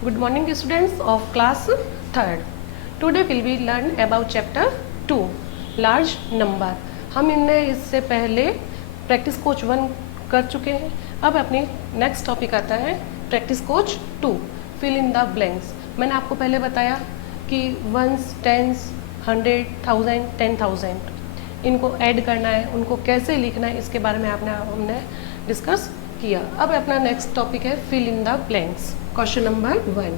Good morning students of class 3rd. Today will we learn about chapter 2 large number. हम इनने इससे पहले practice coach 1 कर चुके हैं. अब अपनी नेक्स्ट टॉपिक आता है practice coach 2 fill in the blanks. मैंने आपको पहले बताया कि वंस, टेंस, 100, 1000, 10,000 इनको ऐड करना है, उनको कैसे लिखना है, इसके बारे में हमने डिस्कस किया. अब अपना नेक्स्ट टॉपिक है fill in the blanks. Question number 1.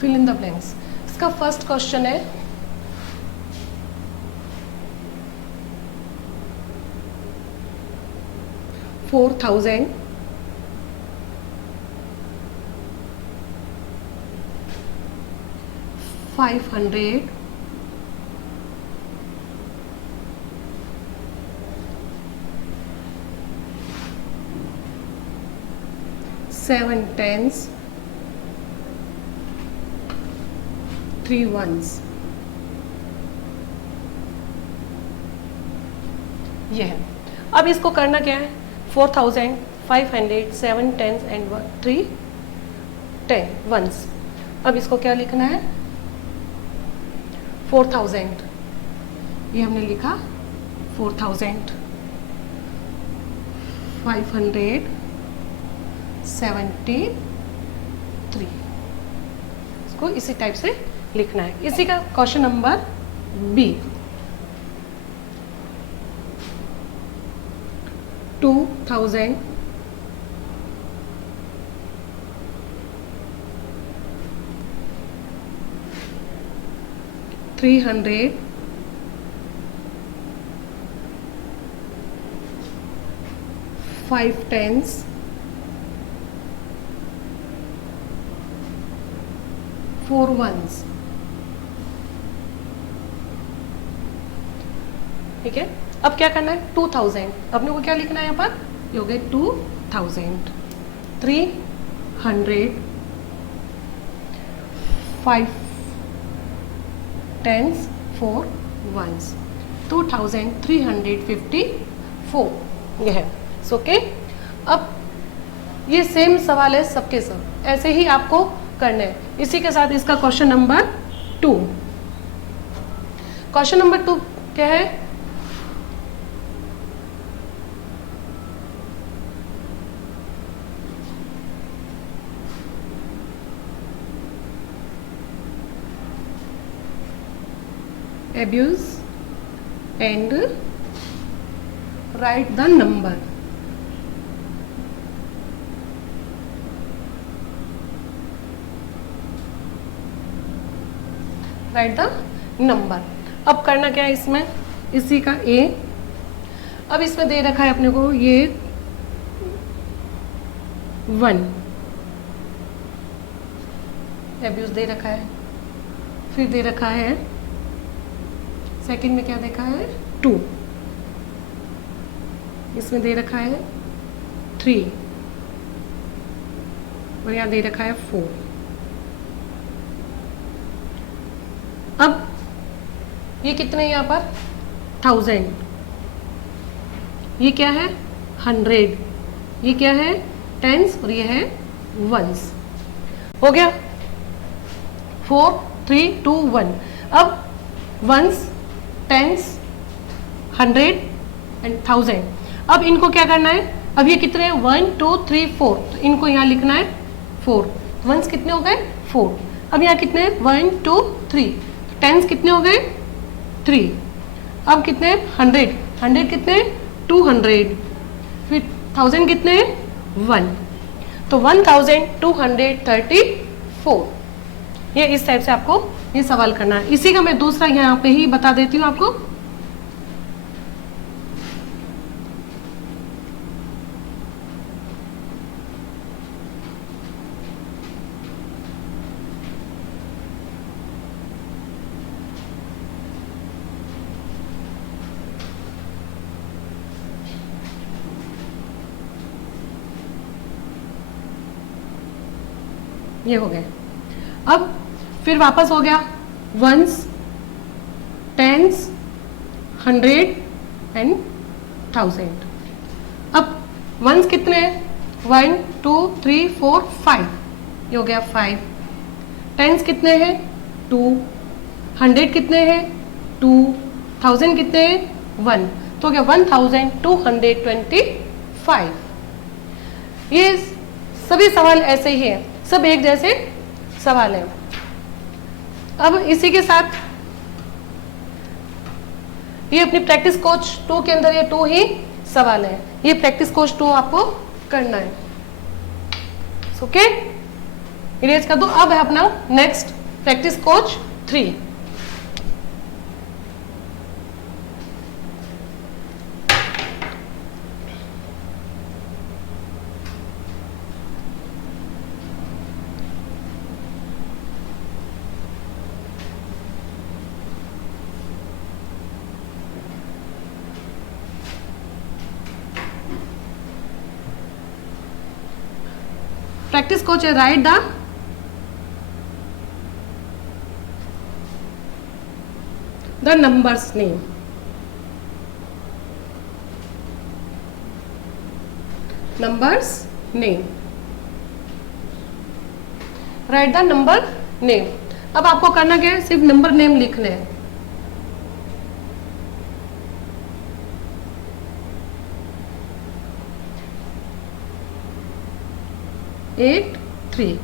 Fill in the blanks. इसका फर्स्ट क्वेश्चन है 4,000 500 7 tens 3 ones. यह है. अब इसको करना क्या है? 4,000 500 7 tens and 3 10 ones. अब इसको क्या लिखना है? 4,000 ये हमने लिखा 4,000 573 इसको इसी टाइप से लिखना है. इसी का question number B 2,000 300 5 tens 4 ones. ठीक है. अब क्या करना है? 2,000 अपने को क्या लिखना है यहाँ पर? ये हो गए 2,000 300 5 tens 4 ones 2,354 ये है. ओके. अब ये सेम सवाल है सबके सब, ऐसे ही आपको करना है. इसी के साथ इसका क्वेश्चन नंबर 2. क्वेश्चन नंबर 2 क्या है? abuse and write the number. Right the number. अब करना क्या है इसमें? इसी का ए. अब इसमें दे रखा है अपने को ये 1 एब्यूज दे रखा है. फिर दे रखा है सेकंड में क्या देखा है? 2. इसमें दे रखा है 3 और यहाँ दे रखा है 4. अब ये कितने यहाँ पर? 1000. ये क्या है? 100. ये क्या है? टेंस और ये है वंस. हो गया 4 3 2 1. अब वंस, टेंस, 100 एंड 1000. अब इनको क्या करना है? अब ये कितने हैं? 1 2 3 4. तो इनको यहाँ लिखना है 4. वंस कितने हो गए? 4. अब यहाँ कितने हैं? 1 2 3. टेंस कितने हो गए? 3. अब कितने? 100. 100 कितने? 200. फिर 1000 कितने? 1. तो 1234. ये इस टाइप से आपको ये सवाल करना है. इसी का मैं दूसरा यहाँ पे ही बता देती हूँ आपको. ये हो गए. अब फिर वापस हो गया वंस, टेंस, 100 एंड 1000। अब वंस कितने हैं? 1 2 3 4 5, ये हो गया 5। टेंस कितने हैं? 2। 100 कितने हैं? 2। 1000 कितने हैं? 1। तो क्या 1225। ये सभी सवाल ऐसे ही हैं, सब एक जैसे सवाल हैं। अब इसी के साथ ये अपनी प्रैक्टिस कोच 2 के अंदर ये 2 ही सवाल हैं, ये प्रैक्टिस कोच 2 आपको करना है। ओके, इरेज कर दो। अब है अपना next practice coach 3। Practice coach है write the numbers name. Numbers name. Write the number name. अब आपको करना क्या है? सिर्फ नंबर नेम लिखने हैं। At 3।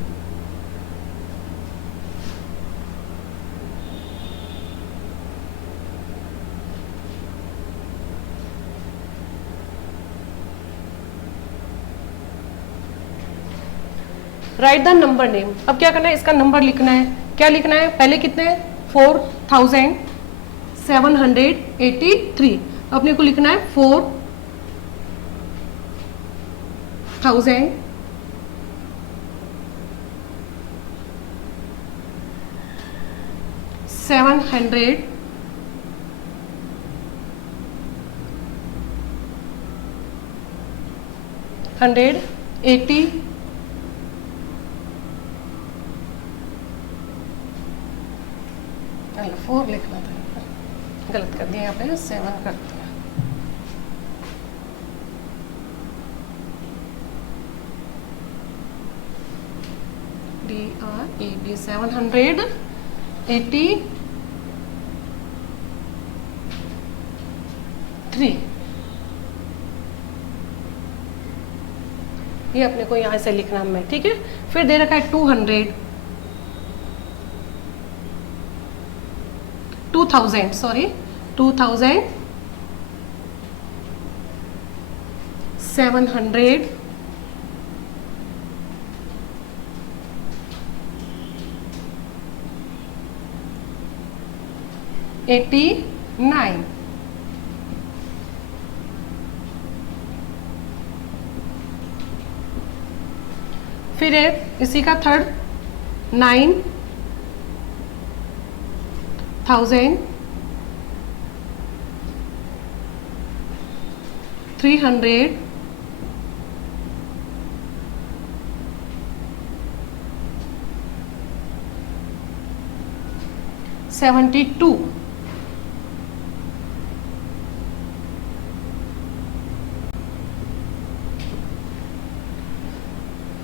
Write the number name. अब क्या करना है? इसका नंबर लिखना है। क्या लिखना है? पहले कितने हैं? 4783। अपने को लिखना है 4700 180 4 लिखना था, गलत कर दिया, यहाँ पे 7 करते हैं। DREB 783। ये अपने को यहाँ से लिखना है, ठीक है। फिर दे रखा है 2000 सॉरी 2700 89। फिर है इसी का थर्ड 9300 72।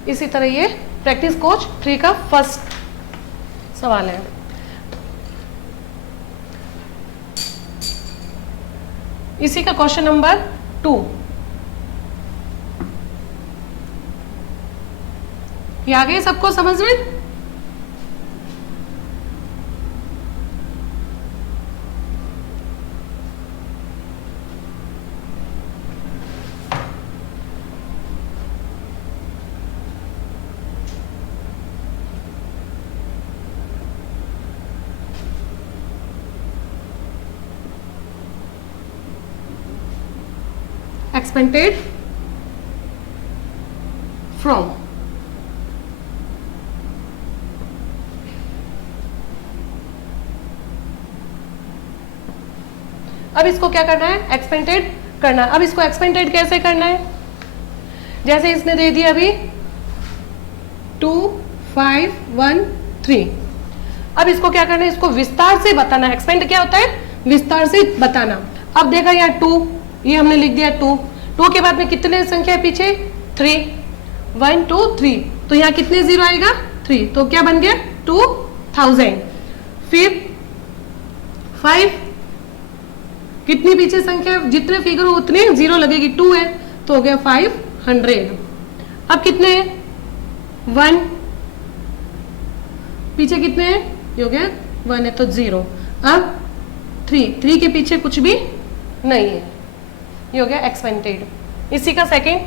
इसी तरह ये प्रैक्टिस कोच 3 का फर्स्ट सवाल है। इसी का क्वेश्चन नंबर 2। ये आ गए सबको समझ में? Expanded from। अब इसको क्या करना है? एक्सपेंडेड करना है। अब इसको एक्सपेंडेड कैसे करना है? जैसे इसने दे दिया अभी 2513। अब इसको क्या करना है, इसको विस्तार से बताना। एक्सपेंड क्या होता है, विस्तार से बताना। अब देखा यहाँ 2, ये हमने लिख दिया 2, 2 के बाद में कितने संख्या है पीछे, 3, 1 2 3, तो यहाँ कितने जीरो आएगा, 3, तो क्या बन गया 2000। फिर 5, कितनी पीछे संख्या, जितने फिगर हो उतने जीरो लगेगी, 2 है तो हो गया 500। अब कितने हैं, 1, पीछे कितने हैं, ये हो गया 1 है तो 0। अब 3 के पीछे कुछ भी नहीं है, ये हो गया एक्सपेंडेड। इसी का सेकेंड,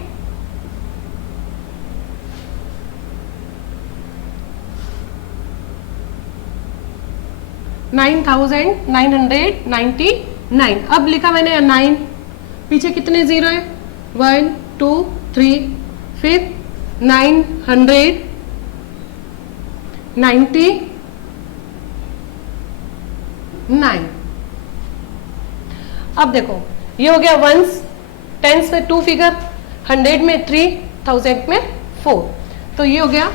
$9,999। अब लिखा मैंने 9, पीछे कितने जीरो है, 1 2 3, फिर 999। अब देखो ये हो गया वंस, टेंस में 2 फिगर, 100 में 3, 1000 में 4, तो ये हो गया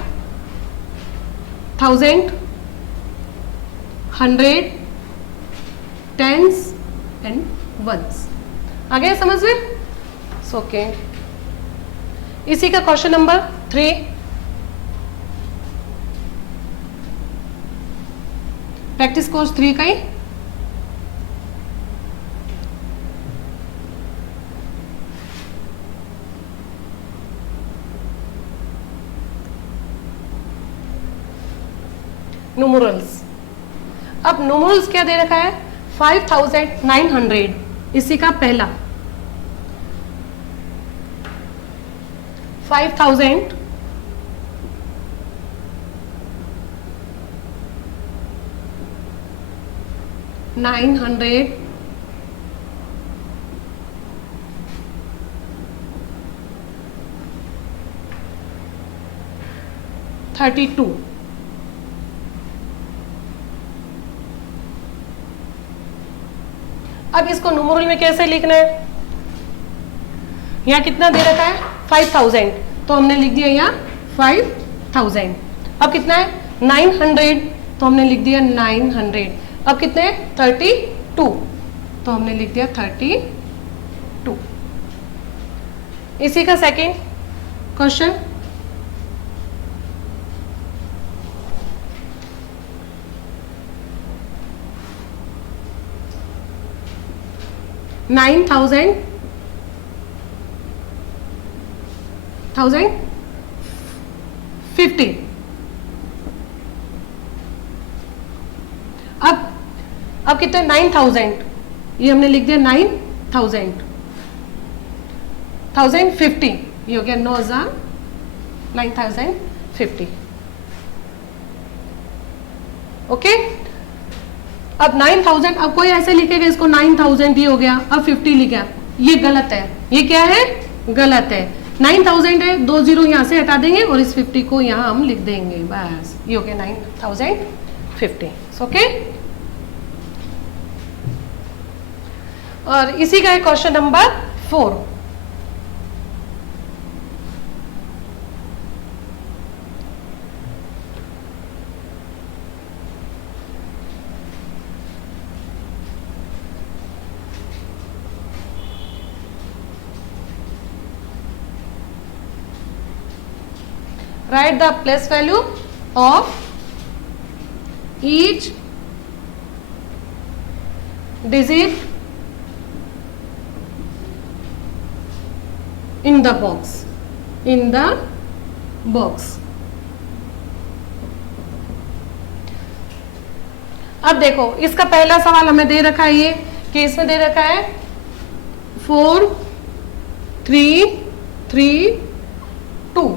1000, 100, टेंस एंड वंस। आ गया समझ में, ओके। इसी का क्वेश्चन नंबर 3, प्रैक्टिस कोर्स 3 का ही। न्यूमरल्स। अब न्यूमरल्स क्या दे रखा है, 5900, इसी का पहला 5000, 900, 32। अब इसको न्यूमरल में कैसे लिखना है, यहाँ कितना दे रखा है 5000, तो हमने लिख दिया यहाँ 5000। अब कितना है 900, तो हमने लिख दिया 900। अब कितने हैं 32, तो हमने लिख दिया 32। इसी का सेकेंड क्वेश्चन, $9,000, 50। अब कितने 9000, ये हमने लिख दिया 9000, 1050, ये हो गया 9000, 9050। ओके। अब 9000, अब कोई ऐसे लिखेगा इसको 9000 ये हो गया, अब 50 लिखा, ये गलत है। ये क्या है, गलत है। 9000 है, 2 जीरो यहाँ से हटा देंगे और इस 50 को यहाँ हम लिख देंगे, बस ये हो गया 9050। ओके। और इसी का है question number 4। Write the place value of each digit in the box. In the box. अब देखो इसका पहला सवाल हमें दे रखा है ये, कि इसमें दे रखा है 4 3 3 2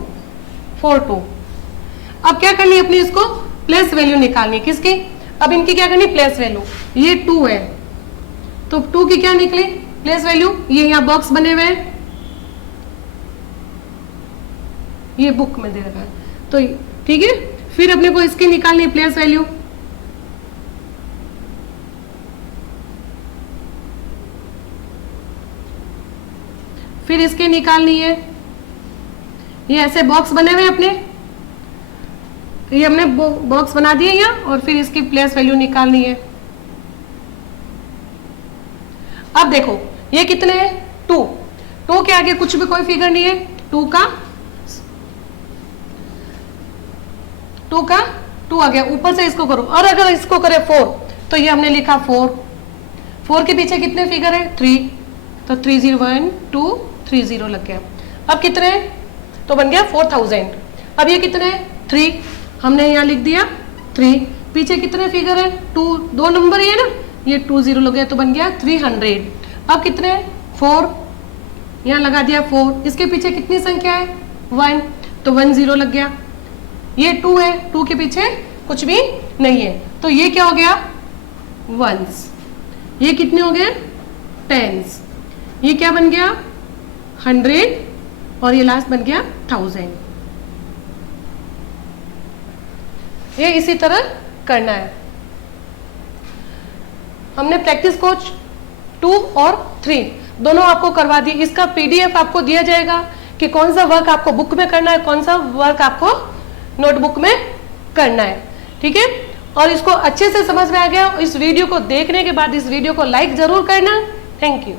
4 2। अब क्या करनी है अपनी, इसको प्लेस वैल्यू निकालनी किसकी, अब इनकी क्या करनी प्लेस वैल्यू, ये 2 है तो 2 की क्या निकली प्लेस वैल्यू, ये यहाँ बॉक्स बने हुए हैं, ये बुक में दे रखा है तो ठीक है। फिर अपने को इसकी निकालनी है प्लेस वैल्यू, फिर इसके निकालनी है, ये ऐसे बॉक्स बने हुए अपने, ये हमने बॉक्स बना दिए यहाँ, और फिर इसकी प्लेस वैल्यू निकालनी है। अब देखो ये कितने हैं, 2। 2 के आगे कुछ भी कोई फिगर नहीं है, 2 का 2 आ गया, ऊपर से इसको करो। और अगर इसको करें 4, तो ये हमने लिखा 4। 4 के पीछे कितने फिगर है, 3, तो 3 0 1 2 3 0 लग गया। अब कितने, तो बन गया 4000। अब ये कितने, 3, हमने यहाँ लिख दिया 3। पीछे कितने फिगर है, 2, 2 नंबर ही है ना, ये 2 0 लग गया, तो बन गया 300। अब कितने, 4, यहाँ लगा दिया 4। इसके पीछे कितनी संख्या है, 1, तो 1 0 लग गया। ये 2 है, 2 के पीछे कुछ भी नहीं है, तो ये क्या हो गया, वंस। ये कितने हो गए, टेंस। ये क्या बन गया, 100, और ये लास्ट बन गया 1000। ये इसी तरह करना है। हमने प्रैक्टिस कोच 2 और 3 दोनों आपको करवा दी। इसका पीडीएफ आपको दिया जाएगा कि कौन सा वर्क आपको बुक में करना है, कौन सा वर्क आपको नोटबुक में करना है, ठीक है। और इसको अच्छे से समझ में आ गया। इस वीडियो को देखने के बाद इस वीडियो को लाइक जरूर करना। Thank you.